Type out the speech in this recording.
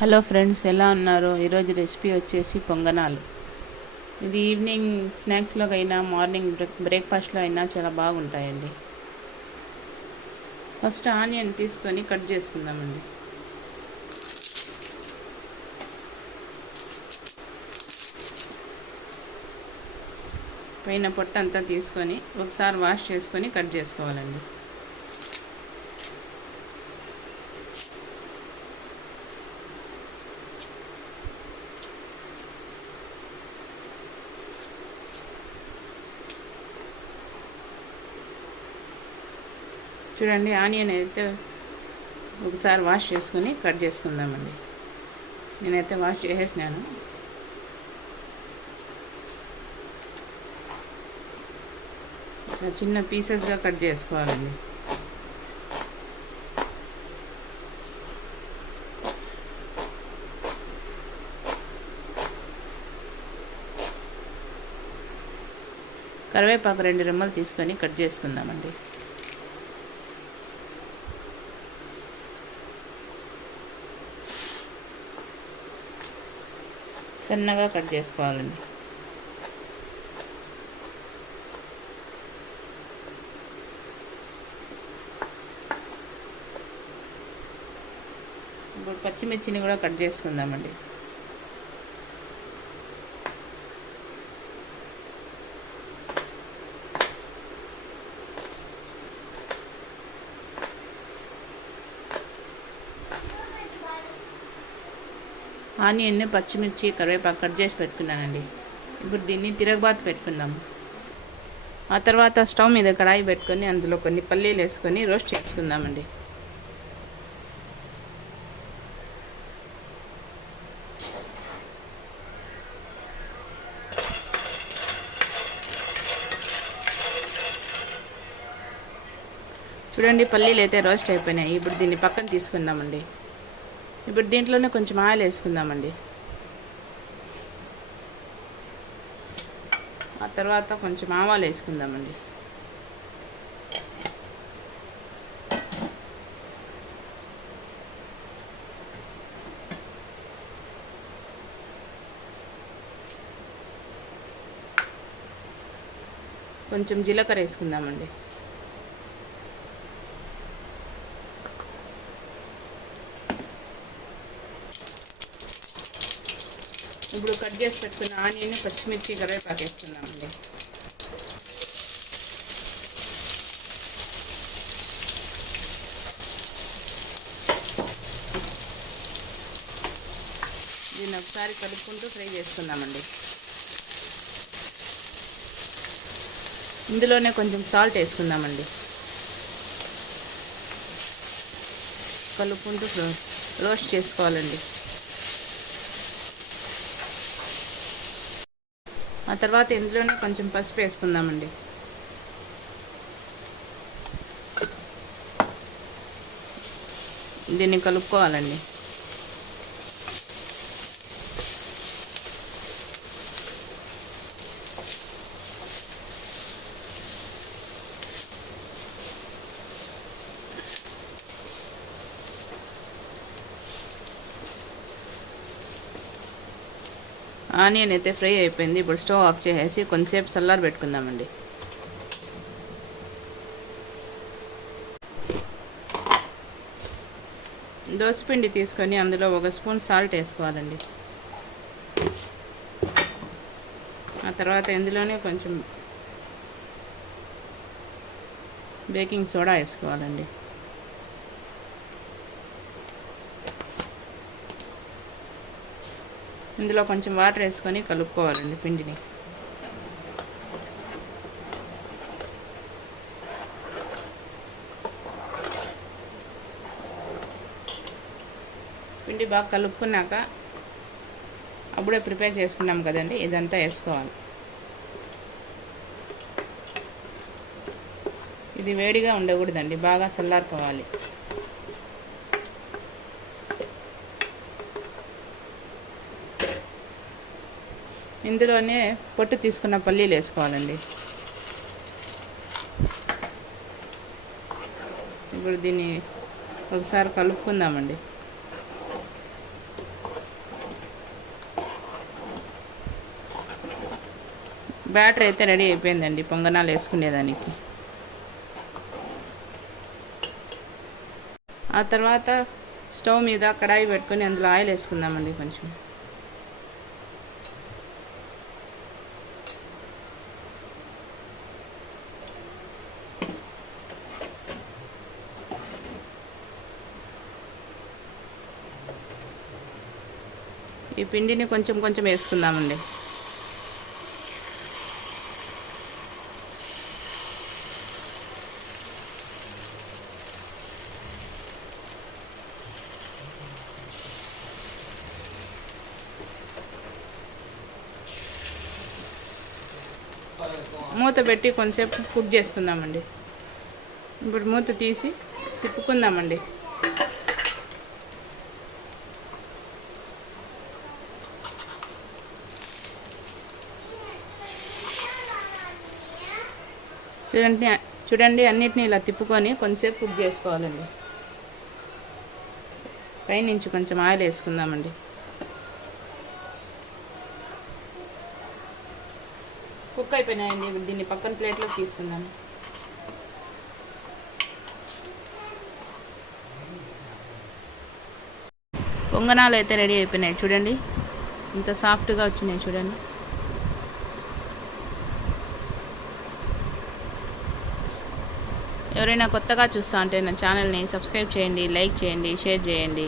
Hello friends ఎలా ఉన్నారు? ఈరోజు రెసిపీ వచ్చేసి పొంగనాలు. ఇది ఈవినింగ్ స్నాక్స్లోకి అయినా మార్నింగ్ బ్రేక్ బ్రేక్ఫాస్ట్లో అయినా చాలా బాగుంటాయండి. ఫస్ట్ ఆనియన్ తీసుకొని కట్ చేసుకుందామండి. పైన పొట్ట అంతా తీసుకొని ఒకసారి వాష్ చేసుకొని కట్ చేసుకోవాలండి. చూడండి ఆనియన్ అయితే ఒకసారి వాష్ చేసుకొని కట్ చేసుకుందామండి. నేనైతే వాష్ చేసేసినాను. చిన్న పీసెస్గా కట్ చేసుకోవాలండి. కరివేపాకు రెండు రెమ్మలు తీసుకొని కట్ చేసుకుందామండి. సన్నగా కట్ చేసుకోవాలండి. ఇప్పుడు పచ్చిమిర్చిని కూడా కట్ చేసుకుందామండి. ఆనియన్ పచ్చిమిర్చి కరివేపాకు కట్ చేసి పెట్టుకున్నానండి. ఇప్పుడు దీన్ని తిరగబాతు పెట్టుకుందాం. ఆ తర్వాత స్టవ్ మీద కడాయి పెట్టుకొని అందులో కొన్ని పల్లీలు వేసుకొని రోస్ట్ చేసుకుందామండి. చూడండి పల్లీలు అయితే రోస్ట్ అయిపోయినాయి. ఇప్పుడు దీన్ని పక్కన తీసుకుందామండి. ఇప్పుడు దీంట్లోనే కొంచెం ఆయిల్ వేసుకుందామండి. ఆ తర్వాత కొంచెం ఆవాలు వేసుకుందామండి. కొంచెం జీలకర్ర వేసుకుందామండి. ఇప్పుడు కట్ చేసి పెట్టుకున్న ఆనియన్ పచ్చిమిర్చి కరివేపాకు వేసుకుందామండి. దీన్ని ఒకసారి కలుపుకుంటూ ఫ్రై చేసుకుందామండి. ఇందులోనే కొంచెం సాల్ట్ వేసుకుందామండి. కలుపుకుంటూ రోస్ట్ చేసుకోవాలండి. ఆ తర్వాత ఇందులోనే కొంచెం పసుపు వేసుకుందామండి. దీన్ని కలుపుకోవాలండి. ఆనియన్ అయితే ఫ్రై అయిపోయింది. ఇప్పుడు స్టవ్ ఆఫ్ చేసేసి కొంచెంసేపు చల్లారి పెట్టుకుందామండి. దోసపిండి తీసుకొని అందులో ఒక స్పూన్ సాల్ట్ వేసుకోవాలండి. ఆ తర్వాత ఇందులోనే కొంచెం బేకింగ్ సోడా వేసుకోవాలండి. ఇందులో కొంచెం వాటర్ వేసుకొని కలుపుకోవాలండి పిండిని. పిండి బాగా కలుపుకున్నాక అప్పుడే ప్రిపేర్ చేసుకున్నాం కదండి ఇదంతా వేసుకోవాలి. ఇది వేడిగా ఉండకూడదండి బాగా చల్లారిపోవాలి. ఇందులోనే పొట్టు తీసుకున్న పల్లీలు వేసుకోవాలండి. ఇప్పుడు దీన్ని ఒకసారి కలుపుకుందామండి. బ్యాటర్ అయితే రెడీ అయిపోయిందండి పొంగనాలు వేసుకునేదానికి. ఆ తర్వాత స్టవ్ మీద కడాయి పెట్టుకొని అందులో ఆయిల్ వేసుకుందామండి కొంచెం. ఈ పిండిని కొంచెం కొంచెం వేసుకుందామండి. మూత పెట్టి కొంచెంసేపు కుక్ చేసుకుందామండి. ఇప్పుడు మూత తీసి తిప్పుకుందామండి. చూడండి చూడండి అన్నిటిని ఇలా తిప్పుకొని కొంచెంసేపు కుక్ చేసుకోవాలండి. పైనుంచి కొంచెం ఆయిల్ వేసుకుందామండి. కుక్ అయిపోయినాయండి దీన్ని పక్కన ప్లేట్లోకి తీసుకుందాం. పొంగనాలు అయితే రెడీ అయిపోయినాయి చూడండి. ఇంత సాఫ్ట్గా వచ్చినాయి చూడండి. ఎవరైనా కొత్తగా చూస్తా అంటే నా ఛానల్ని సబ్స్క్రైబ్ చేయండి లైక్ చేయండి షేర్ చేయండి.